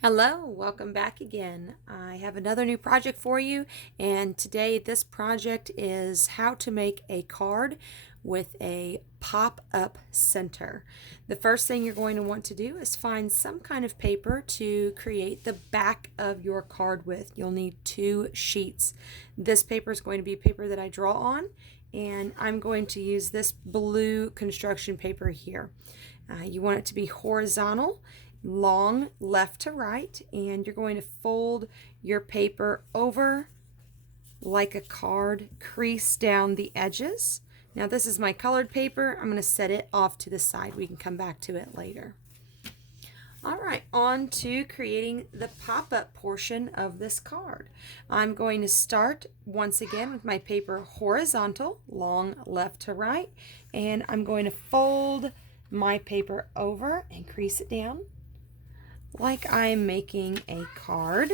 Hello, welcome back again. I have another new project for you, and today this project is how to make a card with a pop-up center. The first thing you're going to want to do is find some kind of paper to create the back of your card with. You'll need two sheets. This paper is going to be paper that I draw on, and I'm going to use this blue construction paper here. You want it to be horizontal, long left to right, and you're going to fold your paper over like a card, crease down the edges. Now this is my colored paper. I'm going to set it off to the side. We can come back to it later. All right, on to creating the pop-up portion of this card. I'm going to start once again with my paper horizontal, long left to right, and I'm going to fold my paper over and crease it down like I'm making a card.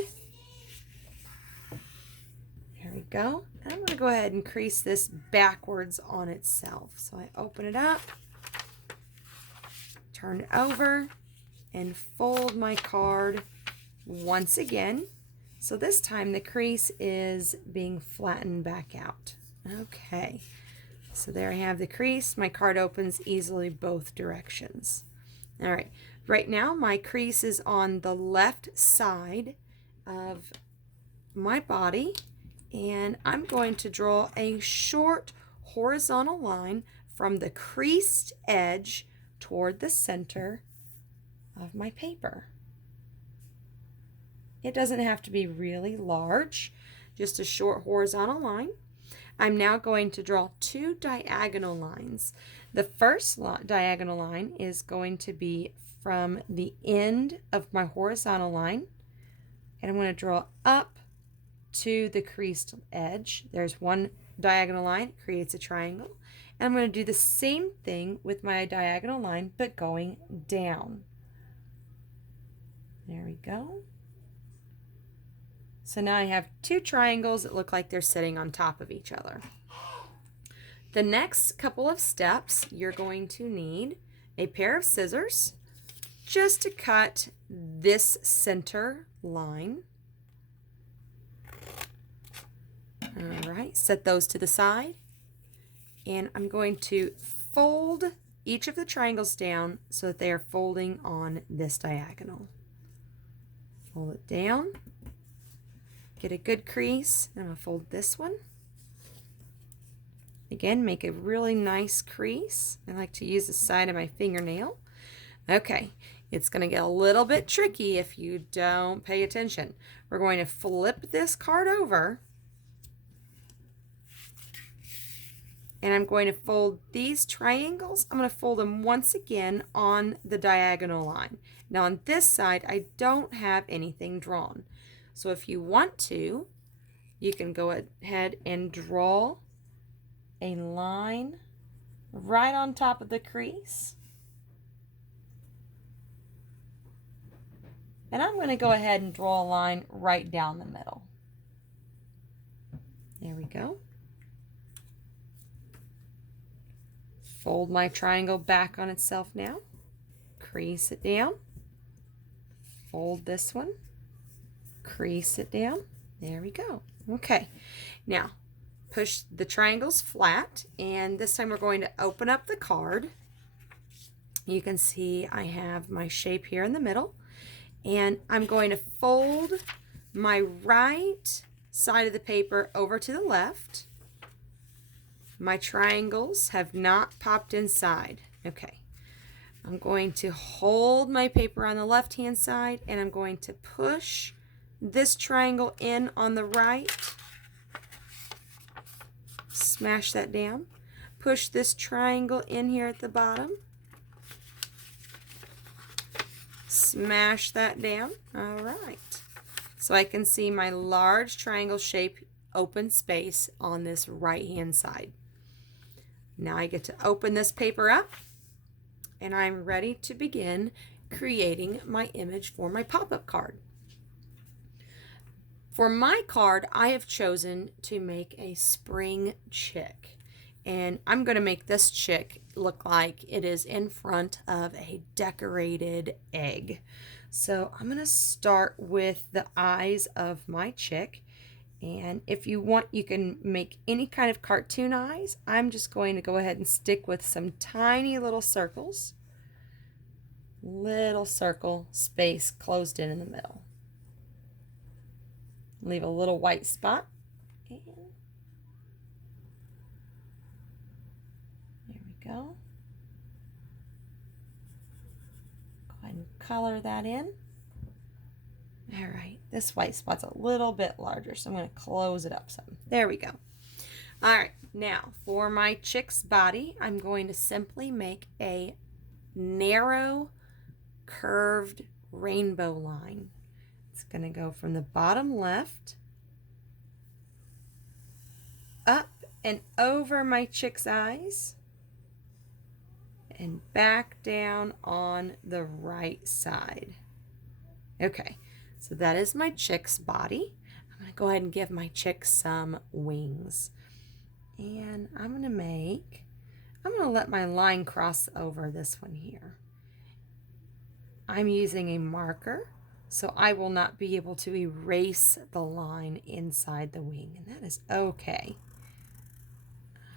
There we go. And I'm going to go ahead and crease this backwards on itself. So I open it up, turn it over, and fold my card once again. So this time the crease is being flattened back out. Okay. So there I have the crease. My card opens easily both directions. All right. Right now my crease is on the left side of my body, and I'm going to draw a short horizontal line from the creased edge toward the center of my paper. It doesn't have to be really large, just a short horizontal line. I'm now going to draw two diagonal lines. The first diagonal line is going to be from the end of my horizontal line, and I'm going to draw up to the creased edge. There's one diagonal line, creates a triangle, and I'm going to do the same thing with my diagonal line, but going down. There we go. So now I have two triangles that look like they're sitting on top of each other. The next couple of steps, you're going to need a pair of scissors just to cut this center line. All right, set those to the side. And I'm going to fold each of the triangles down so that they are folding on this diagonal. Fold it down. Get a good crease. I'm going to fold this one. Again, make a really nice crease. I like to use the side of my fingernail. Okay, it's going to get a little bit tricky if you don't pay attention. We're going to flip this card over, and I'm going to fold these triangles. I'm going to fold them once again on the diagonal line. Now on this side, I don't have anything drawn. So if you want to, you can go ahead and draw a line right on top of the crease. And I'm going to go ahead and draw a line right down the middle. There we go. Fold my triangle back on itself now. Crease it down. Fold this one. Crease it down. There we go. Okay. Now, push the triangles flat, and this time we're going to open up the card. You can see I have my shape here in the middle, and I'm going to fold my right side of the paper over to the left. My triangles have not popped inside. Okay. I'm going to hold my paper on the left-hand side, and I'm going to push this triangle in on the right. Smash that down. Push this triangle in here at the bottom. Smash that down. All right. So I can see my large triangle shape open space on this right-hand side. Now I get to open this paper up, and I'm ready to begin creating my image for my pop-up card. For my card, I have chosen to make a spring chick, and I'm going to make this chick look like it is in front of a decorated egg. So I'm going to start with the eyes of my chick. And if you want, you can make any kind of cartoon eyes. I'm just going to go ahead and stick with some tiny little circles. Little circle space closed in the middle. Leave a little white spot. And there we go. Go ahead and color that in. All right, this white spot's a little bit larger, so I'm going to close it up some. There we go. All right, now for my chick's body, I'm going to simply make a narrow, curved rainbow line. It's going to go from the bottom left up and over my chick's eyes and back down on the right side. Okay, so that is my chick's body. I'm going to go ahead and give my chick some wings. And I'm going to let my line cross over this one here. I'm using a marker, so I will not be able to erase the line inside the wing, and that is okay.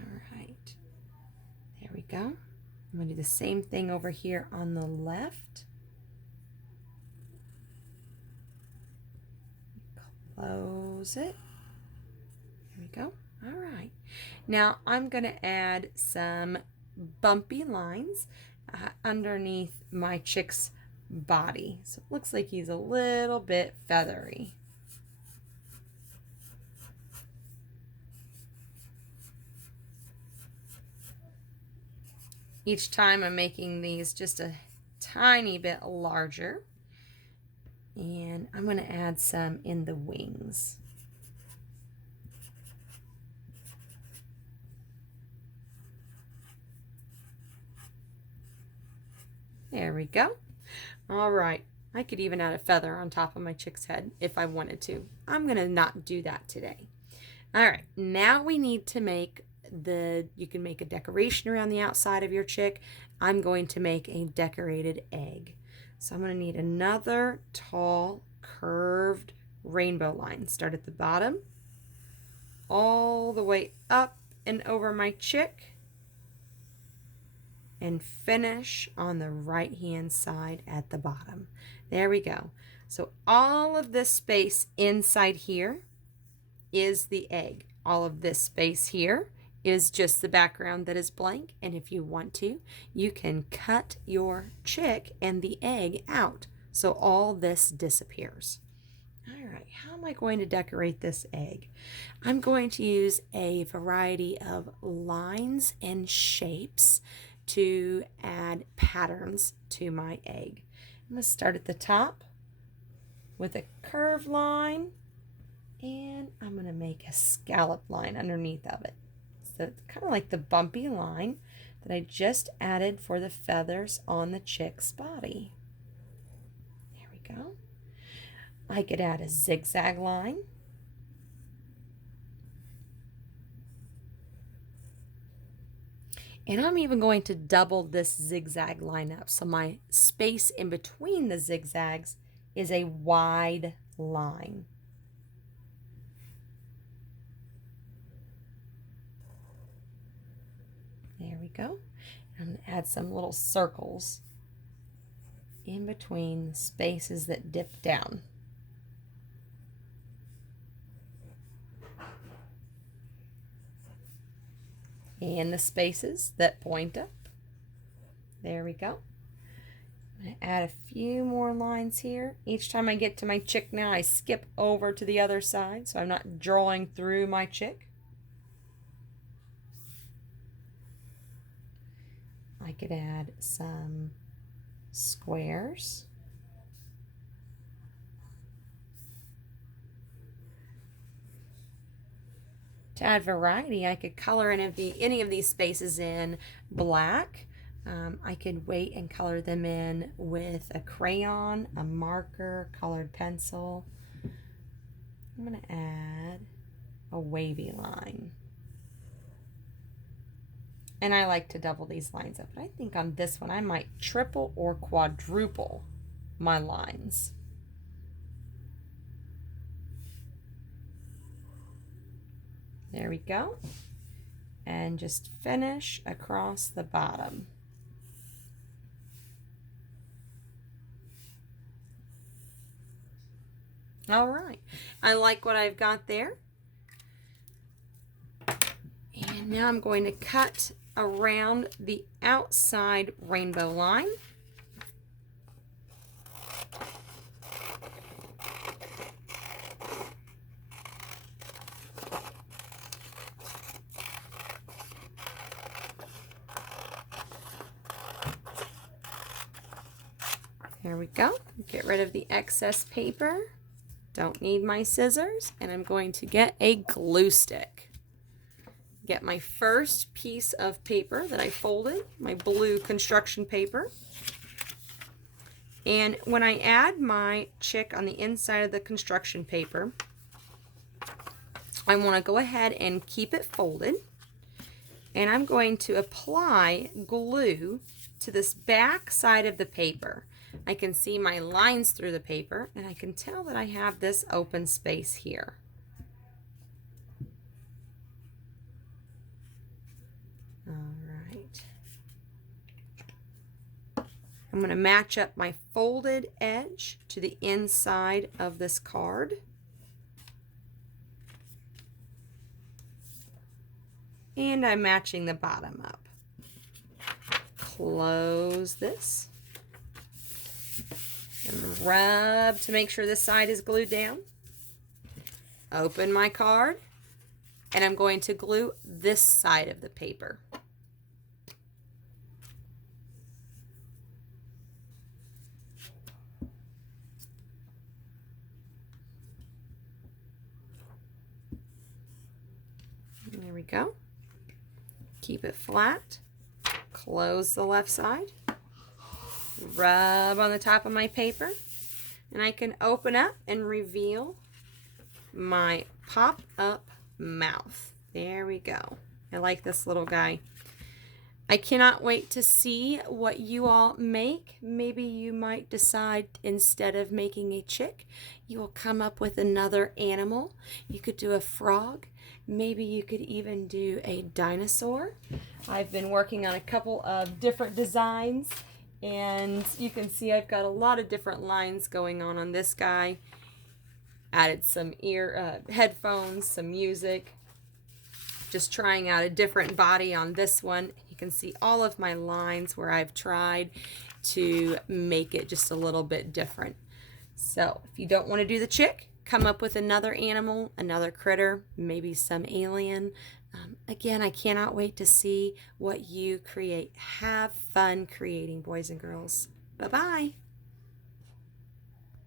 All right, there we go. I'm going to do the same thing over here on the left. Close it. There we go. All right. Now I'm going to add some bumpy lines underneath my chick's body. So it looks like he's a little bit feathery. Each time I'm making these just a tiny bit larger. And I'm going to add some in the wings. There we go. All right. I could even add a feather on top of my chick's head if I wanted to. I'm going to not do that today. All right. Now we need to make you can make a decoration around the outside of your chick. I'm going to make a decorated egg. So I'm going to need another tall, curved rainbow line. Start at the bottom, all the way up and over my chick, and finish on the right-hand side at the bottom. There we go. So all of this space inside here is the egg. All of this space here is just the background that is blank, and if you want to, you can cut your chick and the egg out so all this disappears. All right, how am I going to decorate this egg? I'm going to use a variety of lines and shapes to add patterns to my egg. I'm going to start at the top with a curved line, and I'm going to make a scallop line underneath of it. So it's kind of like the bumpy line that I just added for the feathers on the chick's body. There we go. I could add a zigzag line. And I'm even going to double this zigzag line up. So my space in between the zigzags is a wide line. There we go. I'm going to add some little circles in between the spaces that dip down. And the spaces that point up. There we go. I'm going to add a few more lines here. Each time I get to my chick now, I skip over to the other side so I'm not drawing through my chick. I could add some squares. To add variety, I could color any of these spaces in black. I could wait and color them in with a crayon, a marker, colored pencil. I'm going to add a wavy line. And I like to double these lines up, but I think on this one I might triple or quadruple my lines. There we go. And just finish across the bottom. All right, I like what I've got there. And now I'm going to cut around the outside rainbow line. There we go. Get rid of the excess paper. Don't need my scissors, and I'm going to get a glue stick. Get my first piece of paper that I folded, my blue construction paper. And when I add my chick on the inside of the construction paper, I want to go ahead and keep it folded. And I'm going to apply glue to this back side of the paper. I can see my lines through the paper, and I can tell that I have this open space here. All right. I'm going to match up my folded edge to the inside of this card. And I'm matching the bottom up. Close this. And rub to make sure this side is glued down. Open my card, and I'm going to glue this side of the paper. There we go. Keep it flat. Close the left side. Rub on the top of my paper, and I can open up and reveal my pop-up mouth. There we go. I like this little guy. I cannot wait to see what you all make. Maybe you might decide instead of making a chick, you will come up with another animal. You could do a frog. Maybe you could even do a dinosaur. I've been working on a couple of different designs, and you can see I've got a lot of different lines going on this guy. Added some headphones, some music. Just trying out a different body on this one. You can see all of my lines where I've tried to make it just a little bit different. So if you don't want to do the chick, come up with another animal, another critter, maybe some alien. Again, I cannot wait to see what you create. Have fun creating, boys and girls. Bye-bye.